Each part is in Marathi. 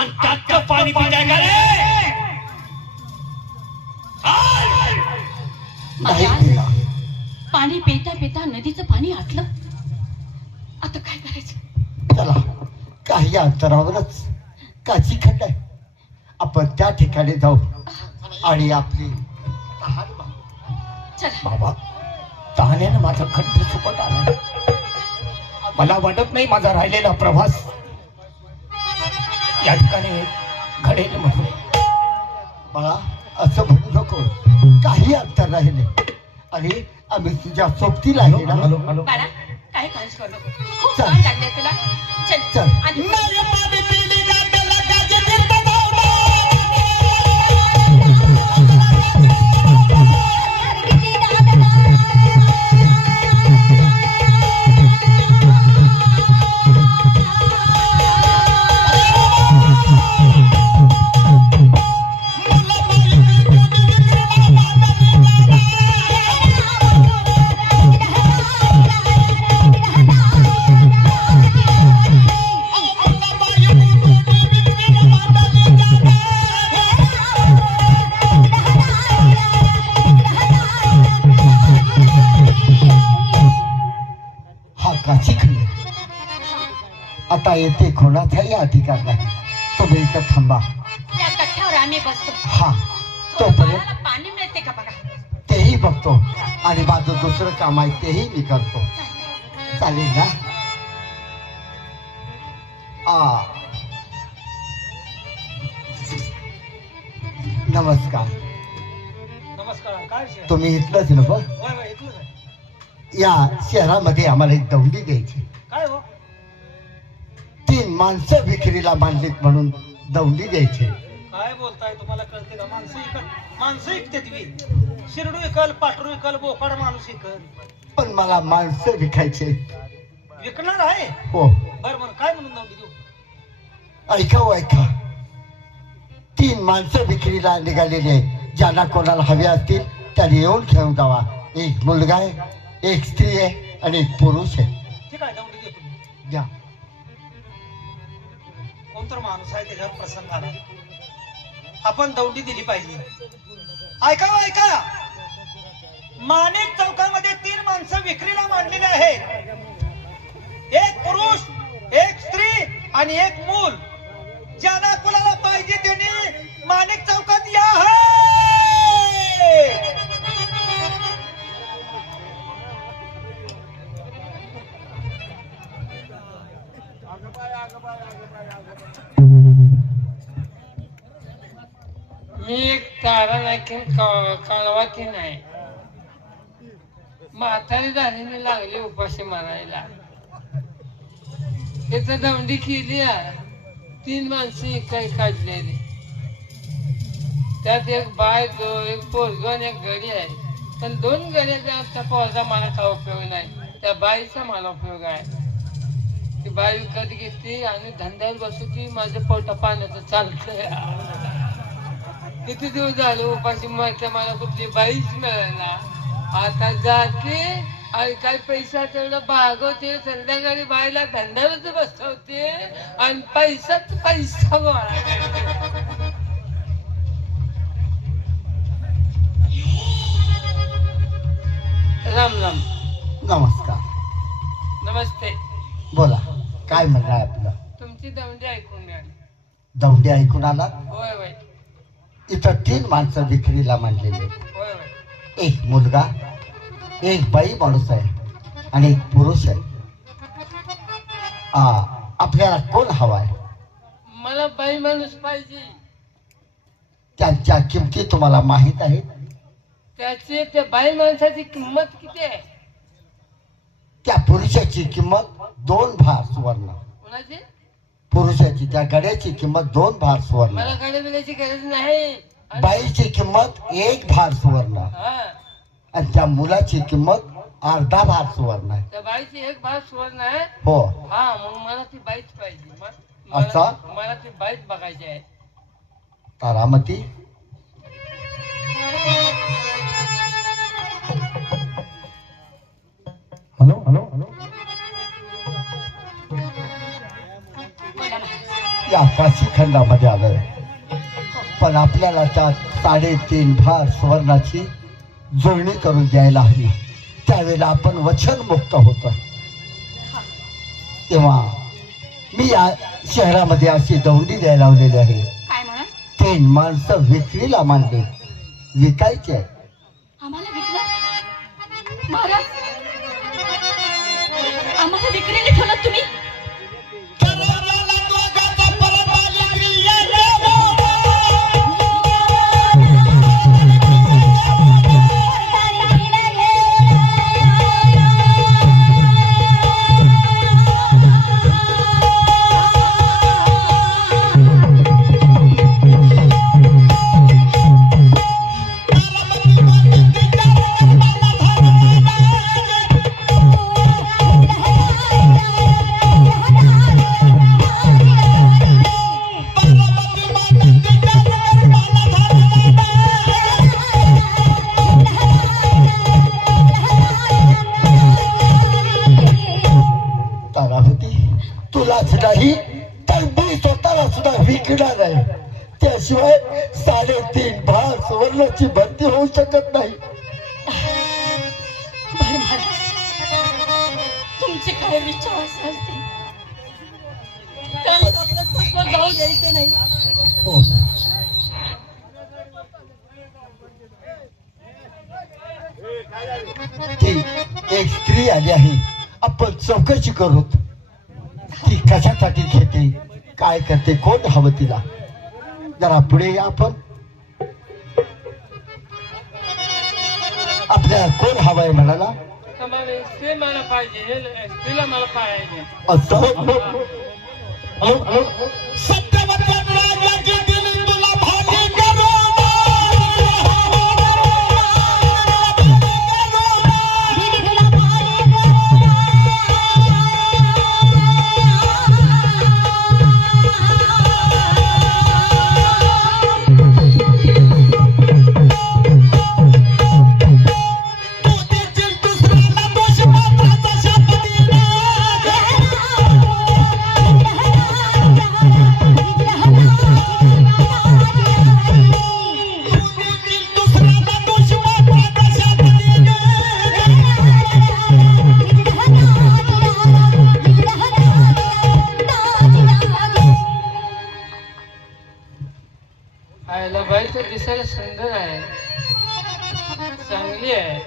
आणि त्याचं पाणी पिताय का रे? नाही महाराज, पिला. पाणी पिता पिता नदीचं पाणी आटलं. आता काय करायचं? चला, काही अंतरावरच काची खंड आहे, आपण त्या ठिकाणी जाऊ आणि आपली तहान भागवू. चला. बाबा, तहानेनं माझा कंठ सुकत आलाय. मला वाटत नाही माझा राहिलेला प्रवास या ठिकाणी घडेल म्हणून. बाळा, असं म्हणू नको. काही अंतर राहिले आणि आम्ही तुझ्या सोबतीला आहे ना. बाळा, काय काळजी करू नको. खूप चल. छान लागले तुला. चल चल. आणि हा काची खंड आता येथे कोणाचाही अधिकार नाही. तुम्ही इथं थांबा. त्या कट्ट्यावर आम्ही बसतो. हा, थोडं तोपर्यंत बाळाला पाणी मिळते का बघा. तेही बघतो आणि माझं दुसरं काम आहे तेही मी करतो. चालेल ना? नमस्कार. नमस्कार. काय तुम्ही इथलंच ना? इथलंच आहे. या शहरामध्ये आम्हाला एक दौंडी द्यायची. काय हो? 3 माणसं विक्रीला मांडलीत म्हणून दौंडी द्यायची. काय बोलताय? तुम्हाला कळते का? माणसं इकते तुम्ही. शिरडू इकल, पाटरू इकल, बोकाड माणूस इकल. पण मला माणसं विकायचे. विकणार आहे? हो. बर बर, काय म्हणून दौंडी देऊ? ऐका. 3 माणसं विक्रीला निघालेली आहेत. ज्यांना कोणाला हवे असतील त्यांनी येऊन घेऊन जावा. एक मुलगा आहे, एक स्त्री आहे आणि एक पुरुष आहे. ठीक आहे, दौंडी देतो मी. द्या. कोणतर माणूस आहे त्याच्यावर प्रसन्न झाला. आपण दौंडी दिली पाहिजे. ऐका, माणिक चौकामध्ये 3 माणसं विक्रीला मांडलेली आहेत. एक पुरुष, एक स्त्री आणि एक मूल. ज्यांना कुणाला पाहिजे त्यांनी माणिक चौकात या. मी एक तारा नाही कळवाची नाही. म्हातारी झालीने लागली उपाशी मारायला. त्याचं दौंडी केली. 3 माणसं काही काढलेली. त्यात एक बाय, एक पोरग आणि एक गडी आहे. पण 2 गड्याचा त्या पोराचा मला काय उपयोग नाही. त्या बाईचा मला उपयोग आहे. ती बाई विकत घेतली आणि धंद्यावर बसवती. माझं पोट पाण्याचं चालतंय. किती दिवस झाले उपाशी मारते. मला कुठली बाईच मिळाला. आता जाते आणि काही पैसा तेवढं भागवते. संध्याकाळी बाईला धंद्यावरच बसवते आणि पैसा गोळा. राम राम. नमस्कार. नमस्ते. बोला, काय म्हणणं आहे आपलं? तुमची दौंडी ऐकून मिळाली. दौंडी ऐकून आला? होय होय इथं 3 माणसं विक्रीला मांडलेली आहेत. होय होय. एक मुलगा, एक बाई माणूस आहे आणि एक पुरुष आहे. आपल्याला कोण हवाय? मला बाई माणूस पाहिजे. त्यांच्या किमती तुम्हाला माहित आहेत? त्याची त्या बाई माणसाची किंमत किती आहे? त्या पुरुषाची किंमत 2 भार सुवर्ण. कोणाची? पुरुषाची, त्या गड्याची किंमत 2 भार सुवर्ण. मला गाडी बिलाची गरज नाही. बाईची किंमत 1 भार सुवर्ण हा, आणि त्या मुलाची किंमत अर्धा भार सुवर्ण आहे. त्या बाईची 1 भार सुवर्ण आहे. हो. हा, मग मला ती बाईच पाहिजे. अच्छा? मला ती बाईच बघायची आहे. तारामती. हॅलो. या काशी खंडामध्ये आलोय, पण आपल्याला त्यात 3.5 भार सुवर्णाची जुळणी करून द्यायला हवी. त्यावेळेला आपण वचनमुक्त होतो. तेव्हा मी या शहरामध्ये अशी दौंडी द्यायला लावलेली आहे. काय म्हणा? 3 माणसं विक्रीला मांडले, विकायचे आहे. आम्हाला विकलं? महाराज, आम्हाला विक्रीने ठेवलं तुम्ही? तुलाच नाही तर मी स्वतःला सुद्धा विकणार आहे. त्याशिवाय 3.5 भार सुवर्णाची भरती होऊ शकत नाही. बरं महाराज, तुमचे काय विचार असतील त्याला आपलं तत्व जाऊ द्यायचं नाही. हो. ती एक स्त्री आली आहे, आपण चौकशी करू. ती कशासाठी घेते, काय करते, कोण हवं तिला. जरा पुढे या. आपण आपल्याला कोण हवंय म्हणाला? स्त्री मला पाहिजे, स्त्रीला मला पाहिजे. असं बाई तर दिसायला सुंदर आहे, चांगली आहे.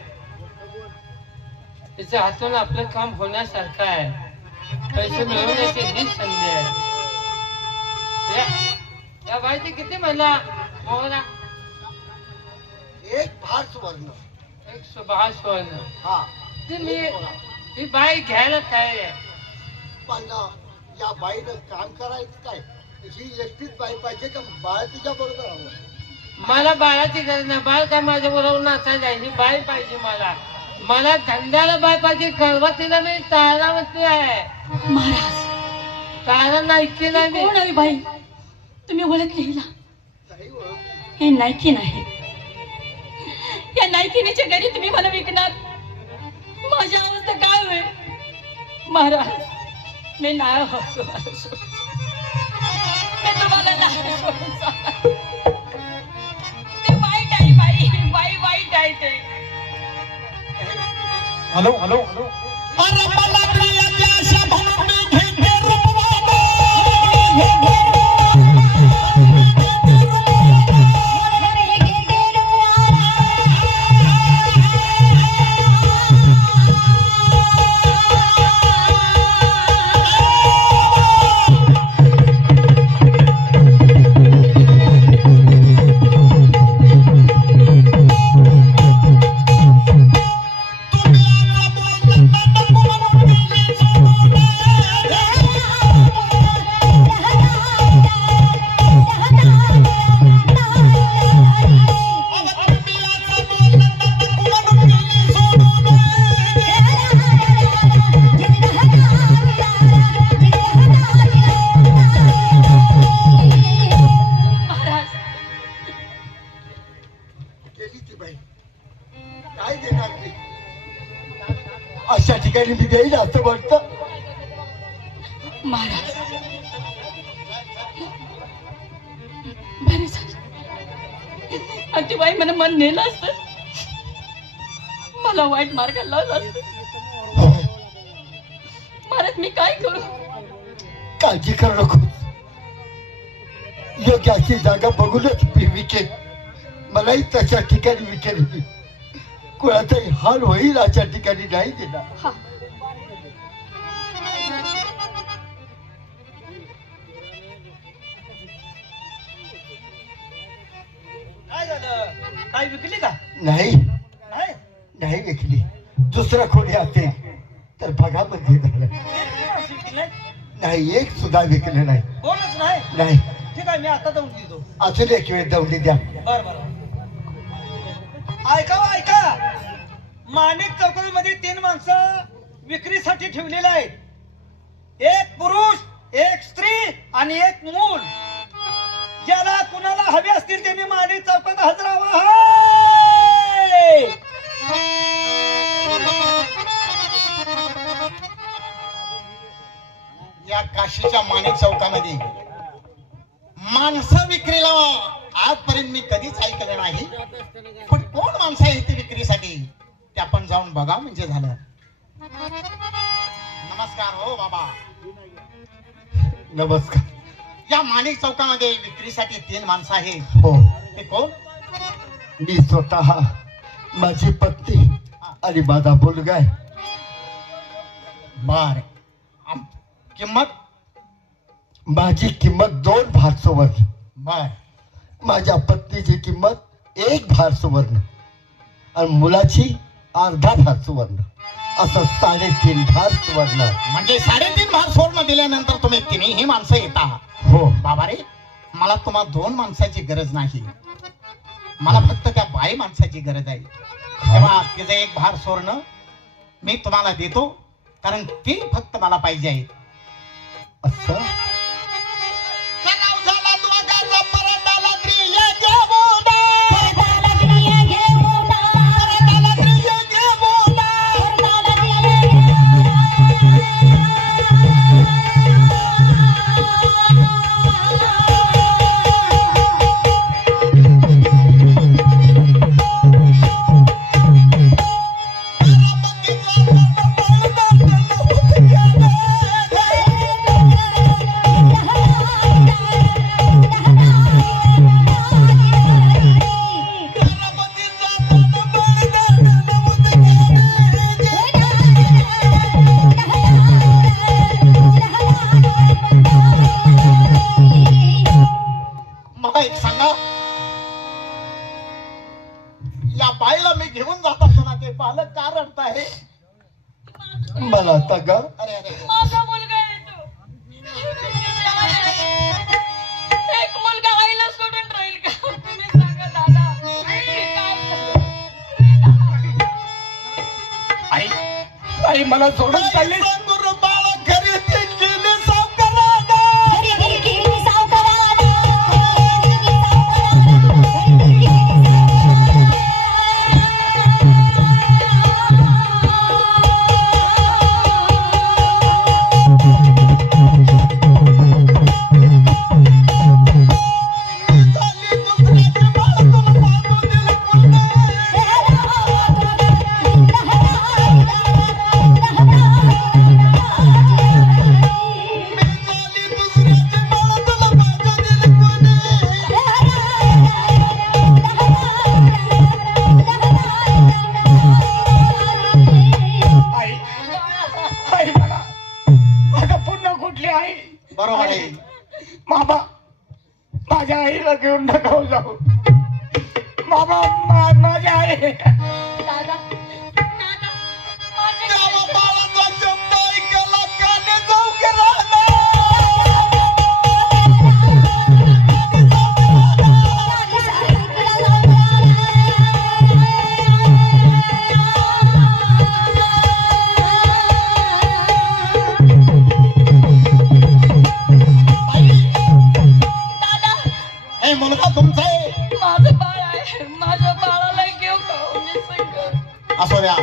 तिच्या हातून आपलं काम होण्यासारखं आहे. पैसे मिळवण्याची ही संधी आहे. या बाईचे किती म्हणला मोहना? 1 भार सुवर्ण. 100 भार सुवर्ण. हा. ही बाई घ्यायला काय आहे? पण या बाईनं काम करायचं काय? ही एकटीच बाई पाहिजे का बाळ तुझ्या बरोबर हवं? मला बाळाची गरज नाही. बाळ काय माझ्या बरोबर नाचायला ही बाई पाहिजे. मला धंद्याला बाय पाहिजे. खरवतीला मी तारावती आहे. महाराज, तारा नायकी नाही मी. कोण आहे बाई? तुम्ही ओळखली हिला? हे नायकीन आहे. या नायकिनीच्या घरी तुम्ही मला विकणार? माझ्या अवस्था काय होईल? महाराज, मी नाही होत तुम्हाला सोडून. मी तुम्हाला नाही सोडून जाणार. ते वाईट आहे बाई, बाई वाईट आहे ते. Hello hello hello. अरे मला प्रियाची आशा म्हणून मी घेते रूपवाला. अशा ठिकाणी मी देईल असं वाटतं. महाराज, आणि ती बाई मला मन नेलं असतं, मला वाईट मार्गाला लावलं असतं. होय, महाराज मी काय करू? काळजी करू नको. योग्य अशी जागा बघूनच मी विकेन. मलाही तशा ठिकाणी विकेन. कुणाचाही हाल होईल अशा ठिकाणी नाही देणार. हा. काय झालं? काय विकली का? नाही नाही नाही विकली. दुसरं कोणी असेल तर बघा म्हणजे झालं. एक माणसं विकली नाही? नाही, एक सुद्धा विकलं नाही. कोणच नाही? नाही. ठीक आहे, मी आता जाऊन देतो. अजून एक वेळ दौडी द्या. बर बर. ऐका हो, ऐका. माणिक चौकामध्ये 3 माणसं विक्रीसाठी ठेवलेले आहेत. एक पुरुष, एक स्त्री आणि एक मूल. ज्याला कुणाला हवे असतील त्यांनी माणिक चौकात हजर राहावं. या काशीच्या माणिक चौकामध्ये माणसं विक्रीला आजपर्यंत मी कधीच ऐकलं नाही. पण कोण माणसं आहे ती विक्रीसाठी ते आपण जाऊन बघा म्हणजे झालं. नमस्कार हो बाबा. नमस्कार. या माणिक चौकामध्ये विक्रीसाठी 3 माणसं आहेत. हो, ते कोण? मी स्वतः, माझी पत्नी आणि माझा मुलगा आहे. बर. किंमत? माझी किंमत 2 भार सुवर्ण. बर. माझ्या पत्नीची किंमत 1 भार सुवर्ण आणि मुलाची अर्धा भार सुवर्ण, असं 3.5 भार सुवर्ण. म्हणजे 3.5 भार सोडणं दिल्यानंतर तुम्ही तिन्ही माणसं येता. हो बाबा रे, मला तुम्हाला 2 माणसाची गरज नाही. मला फक्त त्या बाई माणसाची गरज आहे. तेव्हा तिचं 1 भार सोडणं मी तुम्हाला देतो, कारण ती फक्त मला पाहिजे आहे. असं. मला एक सांगा, या बाईला मी घेऊन जात असताना ते बालक का रडत आहे? मला सांगा. अरे अरे, माझा मुलगा येतो. एक मुलगा आईला सोडून राहील का? तुम्ही सांगा दादा. मी काय करू? आई, आई मला सोडून चालली. बरोबर आहे. बाबा, माझ्या आईला घेऊन नका जाऊ. बाबा, माझ्या आई. दादा, दादा, माझे हे मुलगा तुमचा आहे? माझं बाळ आहे. माझ्या बाळाला घेऊ का हो मी सगळं? असो द्या,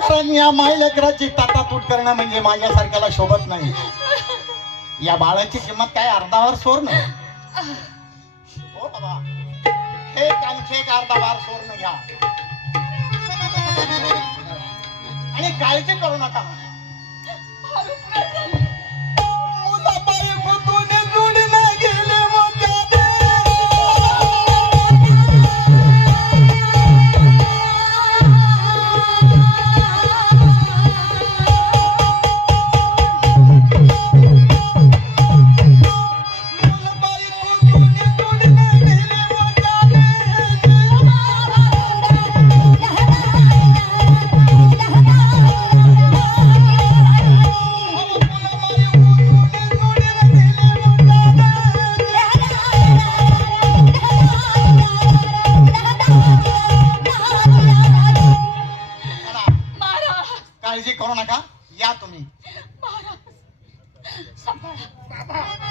कारण या माय लेकराची ताटातूट करणं म्हणजे माझ्यासारख्याला शोभत नाही. या बाळाची किंमत काय? अर्धावर सोड ना. हो बाबा. हे आमचे एक अर्धा भार सोडणं घ्या आणि काळजी करू नका. फार उपकार झाले. काळजी करू नका, या तुम्ही. महाराज सांभाळा.